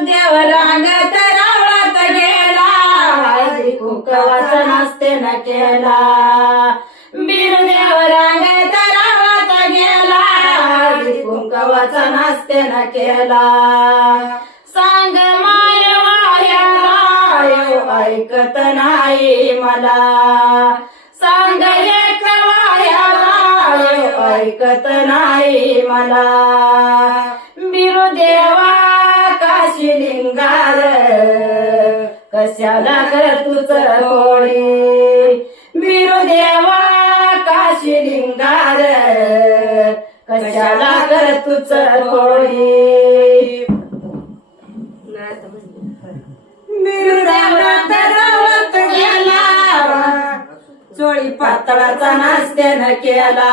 बिरुदेव रांगत रावळात गेला. हळदी कुंकवाचा न केला. बिरुदेव रांगत रावळात गेला. हळदी कुंकवाचा न केला. सांग माय वाया ऐकत नाही मला. सांग एक वाया ऐकत नाही मला. बिरुदेवा कशाला कर तुझ होळी बिरुदेवा काशी लिंगार. कशाला कर तुझ होळी बिरुदेवरात रावत गेला. चोळी पातळाचा नास्त्यानं केला.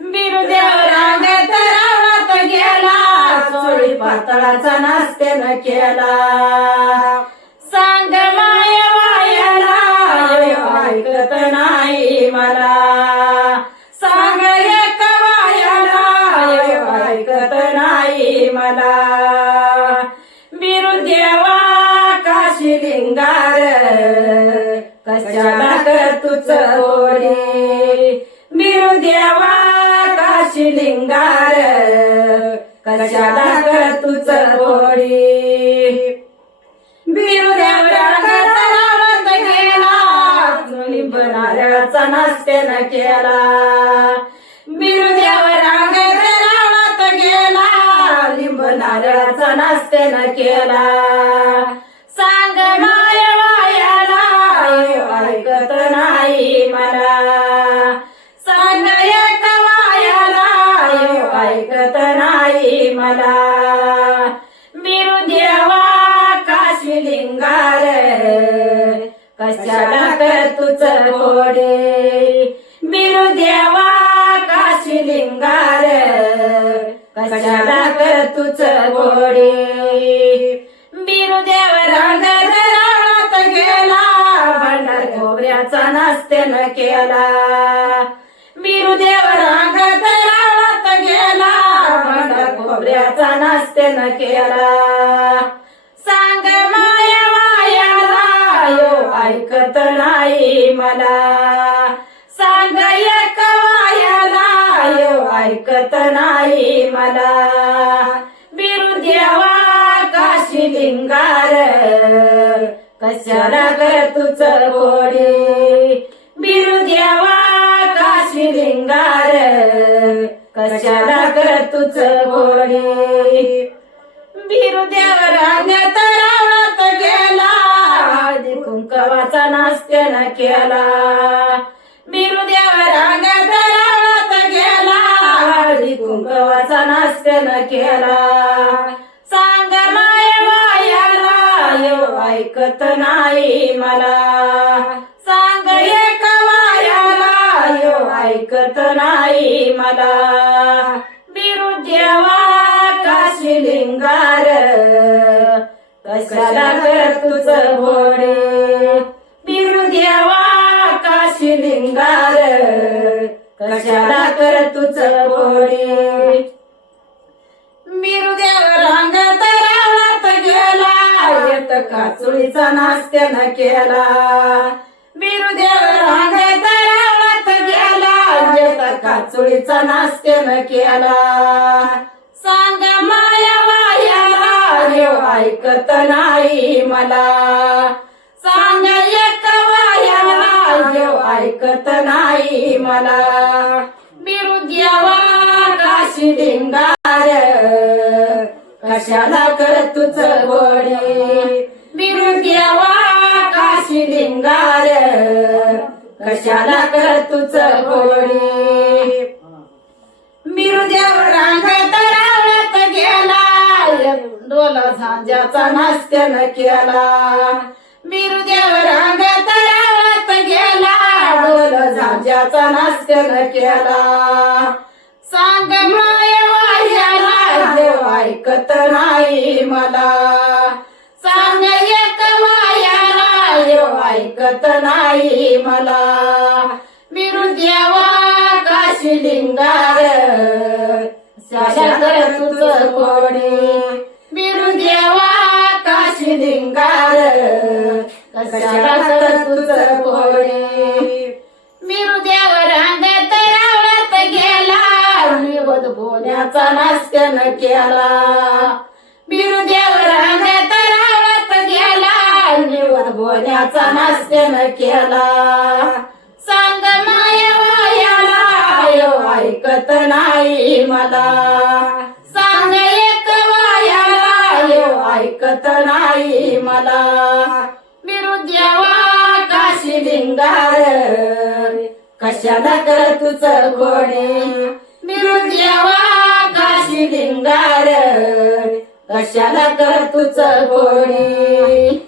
बिरुदेव रांगत रावत गेला. चोळी पातळाचा नास्त्यानं केला. देवा काशी लिंगार कशाला तुच तुझ होळी बिरुदेवा काशी लिंगार कशाला तुच तुझ होळी बिरुदेव गेला लिंब नास्ते न केला. बिरुदेव रांगत नारळाचा नारळाचा न केला. सांग माय वायाला ऐकत नाही मला. सांग एक वायाला ऐकत नाही मला. बिरुदेवा काशी लिंगार कशाला कर तुझ होडे कशाला कर तुझ गोडी? बिरुदेव रांगत रावणात गेला भंडार खोबऱ्याचा न केला. बिरुदेव रांगत रावणात गेला भंडार खोबऱ्याचा न केला. लिंगार. कशाला कर तुझ गोडी बिरुदेवा काशी लिंगार. कशाला कर तुझ गोडी बिरुदेव रांगत रावणात गेला. कुंकवाचा नास्त्यानं केला. बिरुद्याव रांगत रावणात गेला. कुंकवाचा नास्त्यानं केला. ऐकत नाही मला. सांग एक वायाला यो ऐकत नाही मला. बिरुदेवा काशी लिंगार कशाला कर तुझ घोडे बिरुदेवा काशी लिंगार कशाला कर तुझ घोडे येत काचुळीचा नास्त्यानं केला? बिरुदेव गेला. येत काचुळीचा नास्त्यानं केला? सांग माया वायाला देव ऐकत नाही मला. सांग एक वायाला देव ऐकत नाही मला. बिरुद्यावा काशी लिंगार कशाला कर तुझ गोडी? बिरुदेवा काशी लिंगार कशाला कर तुझ कोणी मिरुदेव रांगत रावळत गेला. डोला झांज्याचा न केला. मिरुदेव रांगत रावळत गेला. डोल झांज्याचा न केला. सांग माय वायाला देव ऐकत नाही मला. ऐकत नाही मला. बिरुदेवा काशी लिंगार. शाशा कर तुझ कोणी. बिरुदेवा काशी लिंगार. कशाला कर तुझं घोडे मी हृदयावर अंगत रावळात गेला. निवद बोल्याचा नाश्त्यानं केला. कोण्याचा बोल्याचा नाश्त्यानं केला. सांग माया वायाला ऐकत नाही मला. सांग एक वायाला ऐकत नाही मला. विरुद्ध्यावा काशी लिंगार कशाला कर तुझं घोडे देवा काशी लिंगार कशाला कर तुझं घोडे